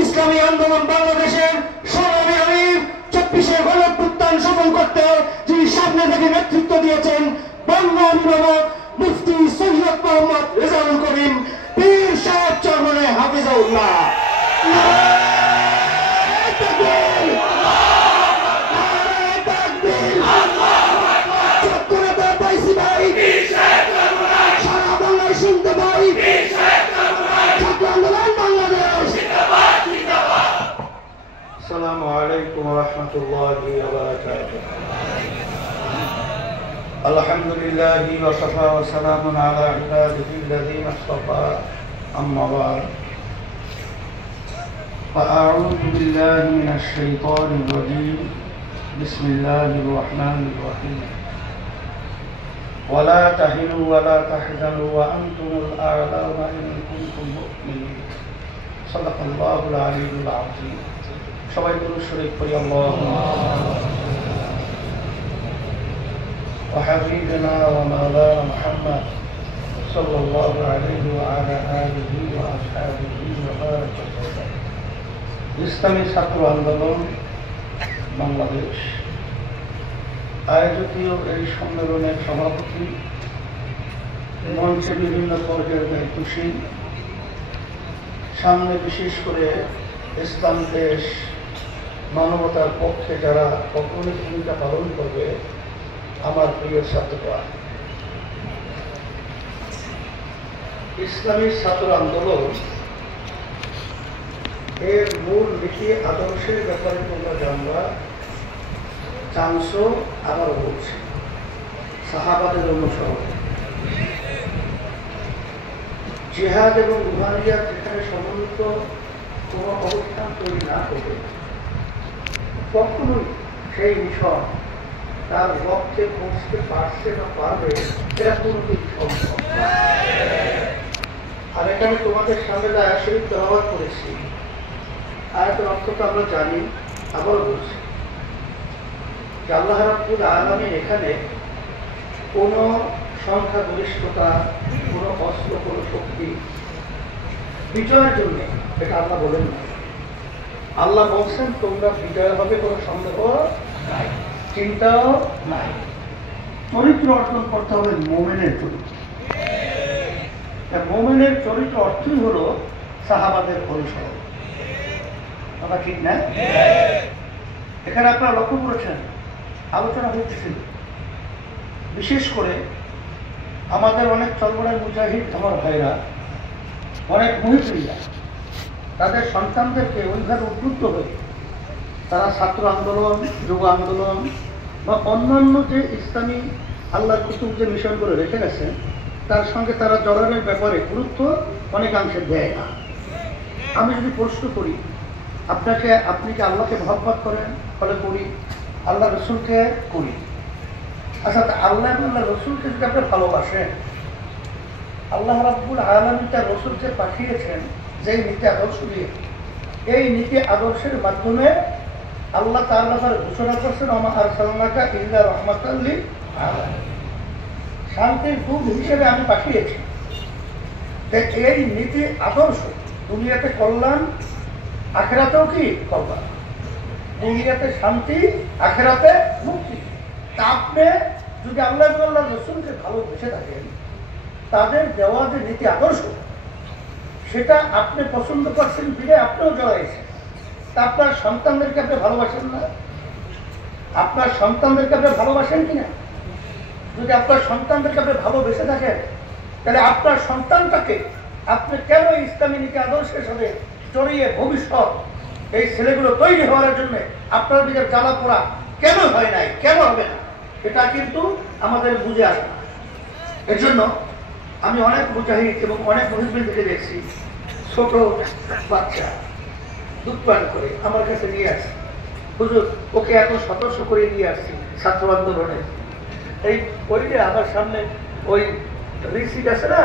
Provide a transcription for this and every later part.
ইসলামী আন্দোলন বাংলাদেশের সংগ্রামী আমির 24-এর গণঅভ্যুত্থান সফল করতে যিনি সামনে থেকে নেতৃত্ব দিয়েছেন বঙ্গ অভিভাবক মুফতি সৈয়দ মোহাম্মদ রেজাউল করিম পীর সাহেব চরমনে হাফিজাউল্লাহ। السلام عليكم ورحمة الله وبركاته. الحمد لله وصفى وسلام على عباده الذين اصطفى. أما بعد فأعوذ بالله من الشيطان الرجيم. بسم الله الرحمن الرحيم. ولا تهنوا ولا تحزنوا وأنتم الأعلون إن كنتم مؤمنين. صدق الله العلي العظيم. সবাই দুরূদ শরীফ পড়ি আল্লাহুম্মা ওয়া হাবিবনা ওয়া মাওলানা মুহাম্মদ সাল্লাল্লাহু আলাইহি ওয়া আলা আলিহি ওয়া আসহাবিহি ওয়া বারাকা। ইসলামী ছাত্র আন্দোলন বাংলাদেশ আয়োজিত এই সম্মেলনের সভাপতি, মঞ্চে বিভিন্ন পর্যায়ের দায়িত্বশীল, সামনে বিশেষ করে ইসলাম দেশ মানবতার পক্ষে যারা অগ্রণী ভূমিকা পালন করবে, আমার প্রিয় ছাত্ররা, ইসলামী ছাত্র আন্দোলন এর মূল নীতি আদর্শের ব্যাপারে তোমরা জানবা, জানছো, আবার বলছি সাহাবাদের অনুসরণ, জিহাদ এবং রুহানিয়াত যেখানে সমন্বিত কোনো অবস্থান তৈরি না করবে, কখনোই সেই মিশন তার লক্ষ্যে পৌঁছতে পারছে না পারবে, এটা কোনোদিন সম্ভব না। আর এখানে তোমাদের সামনে আয়াত শরীফ তেলাওয়াত করেছি, আয়াতের অর্থ তো আমরা জানি, আবারও বলছি যে আল্লাহ রাব্বুল আলামিন এখানে কোনো সংখ্যাগরিষ্ঠতা, কোনো অস্ত্র, কোনো শক্তি বিজয়ের জন্য এটা আল্লাহ বলেন না। আল্লাহ বলছেন তোমরা বিজয় হবে, কোনো সন্দেহ নাই, চিন্তাও নাই। চরিত্র অর্জন করতে হবে মুমিনের চরিত্র। মুমিনের চরিত্র অর্থই হলো সাহাবাদের অনুসরণ। কথা ঠিক না? এখানে আপনারা লক্ষ্য করেছেন আলোচনা হচ্ছিল বিশেষ করে আমাদের অনেক চরমরাই মুজাহিদ আমার ভাইরা, অনেক মুহিবরা তাদের সন্তানদেরকে ওইভাবে উদ্বুদ্ধ হয়ে তারা ছাত্র আন্দোলন, যুব আন্দোলন বা অন্যান্য যে ইসলামী আল্লাহর কুতুব যে মিশন করে রেখে গেছেন তার সঙ্গে তারা জড়ানোর ব্যাপারে গুরুত্ব অনেকাংশে দেয় না। আমি যদি প্রশ্ন করি আপনি কি আল্লাহকে মহব্বত করেন? ফলে করি। আল্লাহ রসুলকে করি। আচ্ছা, আল্লাহ এবং আল্লাহ রসুলকে যদি আপনি ভালোবাসেন, আল্লাহ রাব্বুল আলামিন তার রসুলকে পাঠিয়েছেন যেই নীতি আদর্শ দিয়ে, এই নীতি আদর্শের মাধ্যমে আল্লাহ তার ব্যাপারে ঘোষণা করছেন ওমা আরসালনাকা ইল্লা রাহমাতাল লিল আলামিন, শান্তির দূত হিসেবে আমি পাঠিয়েছি। এই নীতি আদর্শ দুনিয়াতে কল্যাণ, আখিরাতেও কি কল্যাণ, দুনিয়াতে শান্তি, আখিরাতে মুক্তি। তা আপনি যদি আল্লাহ এবং আল্লাহ রসুলকে ভালোবেসে থাকেন, তাদের দেওয়া যে নীতি আদর্শ সেটা আপনি পছন্দ করছেন বিলে আপনিও জড়াইছেন, তা আপনার সন্তানদেরকে আপনি ভালোবাসেন না? আপনার সন্তানদেরকে আপনি ভালোবাসেন কিনা? যদি আপনার সন্তানদেরকে আপনি ভালোবেসে থাকেন, তাহলে আপনার সন্তানটাকে আপনি কেন ইসলামী নীতি আদর্শের সাথে জড়িয়ে ভবিষ্যৎ এই ছেলেগুলো তৈরি হওয়ার জন্য আপনার দিকে জ্বালা পোড়া কেন হয় নাই, কেন হবে না, এটা কিন্তু আমাদের বুঝে আসে না। এর জন্য আমি অনেক মুজাহিদ এবং অনেক মুহিবদেরকে দেখছি, ছোট বাচ্চা দুধ পান করে আমার কাছে নিয়ে আসছে, হুজুর ওকে এত সদস্য করে নিয়ে আসছি ছাত্র আন্দোলনে। এই ওইটা আমার সামনে ওই রিসিট আছে না,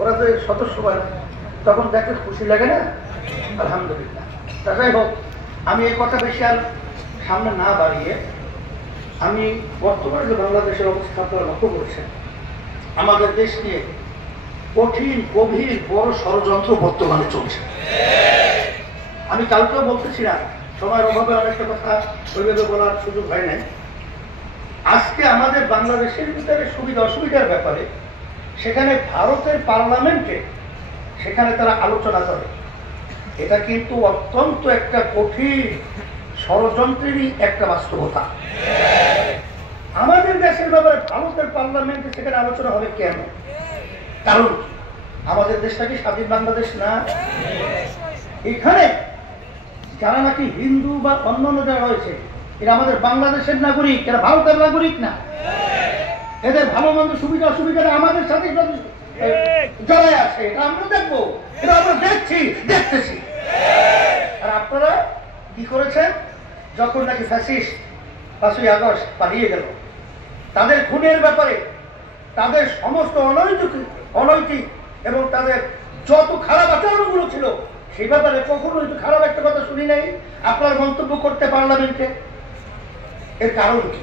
ওরা তো সদস্য বানায়, তখন দেখতে খুশি লাগে না? আলহামদুলিল্লাহ। তা যাই হোক, আমি এই কথা বেশি আর সামনে না বাড়িয়ে আমি বর্তমানে যে বাংলাদেশের অবস্থা আপনারা লক্ষ্য করছেন, আমাদের দেশ নিয়ে কঠিন, গভীর, বড় ষড়যন্ত্র বর্তমানে চলছে। আমি কালকেও বলতেছিলাম, সময়ের অভাবে অনেকটা কথা ওইভাবে বলার সুযোগ হয় নাই। আজকে আমাদের বাংলাদেশের ভিতরে সুবিধা অসুবিধার ব্যাপারে সেখানে ভারতের পার্লামেন্টে সেখানে তারা আলোচনা করে। এটা কিন্তু অত্যন্ত একটা কঠিন ষড়যন্ত্রেরই একটা বাস্তবতা। আমাদের দেশের ব্যাপারে ভারতের পার্লামেন্টে সেখানে আলোচনা হবে কেন? কারণ আমাদের দেশটা কি স্বাধীন বাংলাদেশ না? এখানে যারা নাকি হিন্দু বা অন্যান্য যারা রয়েছে এরা আমাদের বাংলাদেশের নাগরিক, এরা ভারতের নাগরিক না। এদের ভালো মন্দ সুবিধা অসুবিধা আমাদের সাথে জড়ায় আছে, এটা আমরা দেখবো, এটা আমরা দেখতেছি। আর আপনারা কি করেছেন? যখন নাকি ফ্যাসিস্ট 5ই আগস্ট পালিয়ে গেল, তাদের খুনের ব্যাপারে তাদের সমস্ত অনৈতিক এবং তাদের যত খারাপ আচরণগুলো ছিল সেই ব্যাপারে কখনো খারাপ একটা কথা শুনি নাই। আপনার মন্তব্য করতে পার্লামেন্টে। এর কারণ কি?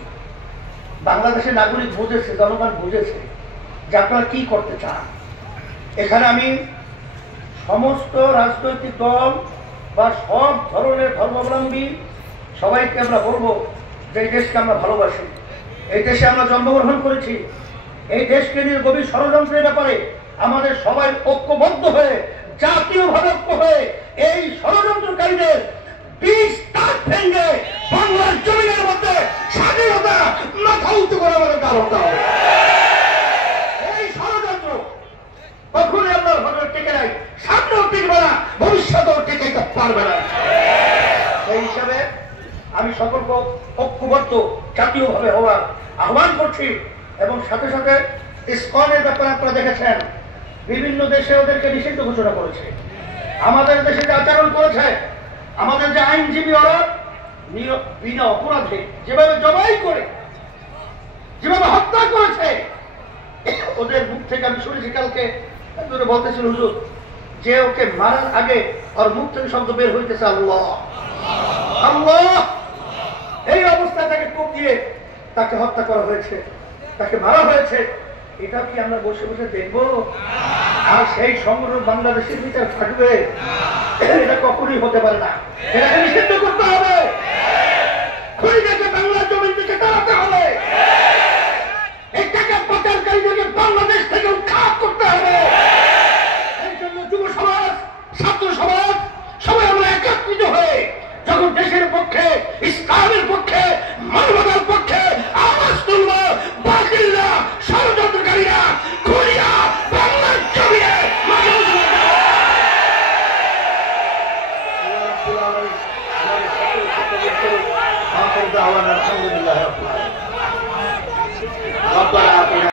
বাংলাদেশের নাগরিক বুঝেছে, জনগণ বুঝেছে যে আপনারা কি করতে চান। এখানে আমি সমস্ত রাজনৈতিক দল বা সব ধরনের ধর্মাবলম্বী সবাইকে আমরা বলবো যে এই দেশকে আমরা ভালোবাসি, এই দেশে আমরা জন্মগ্রহণ করেছি, এই দেশকে নিয়ে গভীর ষড়যন্ত্রের ব্যাপারে আমাদের সবাই ঐক্যবদ্ধ হয়ে জাতীয়ভাবে ঐক্য হয়ে এই ষড়যন্ত্রকারীদের বিষ তাক ভেঙে বাংলার জমিনের মধ্যে স্বাধীনতা মাথা উঁচু করে আমাদের কারণ দাও। এই ষড়যন্ত্র কখনোই আপনার ভাবে টিকে নাই, সামনেও টিকবে না, ভবিষ্যতেও টিকে পারবে না। সেই হিসাবে আমি সকলকে ঐক্যবদ্ধ জাতীয়ভাবে হওয়ার আহ্বান করছি। এবং সাথে সাথে ইসকনের ব্যাপারে আপনারা দেখেছেন বিভিন্ন দেশে ওদেরকে নিষিদ্ধ ঘোষণা করেছে। আমাদের দেশে যে আচরণ করেছে, আমাদের যে আইনজীবী ওরা বিনা অপরাধে যেভাবে জবাই করে যেভাবে হত্যা করেছে, ওদের মুখ থেকে আমি শুনেছি কালকে বলতেছিল হুজুর যে ওকে মারার আগে ওর মুখ থেকে শব্দ বের হইতেছে আল্লাহ আল্লাহ। এই অবস্থায় তাকে কোপ দিয়ে তাকে হত্যা করা হয়েছে, তাকে মারা হয়েছে। এটা কি আমরা বসে বসে দেখবো? আর সেই সংগ্রহ বাংলাদেশের ভিতরে থাকবে? এটা কখনই হতে পারে না। এটাকে নিষিদ্ধ করতে হবে, খুনিদেরকে বাংলার জমিন থেকে তাড়াতে হবে, এই টাকা পাচারকারীদেরকে বাংলাদেশ থেকে উৎখাত করতে হবে। এই জন্য যুব সমাজ, ছাত্র সমাজ সবাই আমরা একত্রিত হয়ে যখন দেশের পক্ষে, ইসলামের পক্ষে, মানবতার পক্ষে আওয়াজ তুলব, বাতিলরা, ষড়যন্ত্রকারীরা, খুনিরা বাংলার জমিনে আলহামদুলিল্লাহ।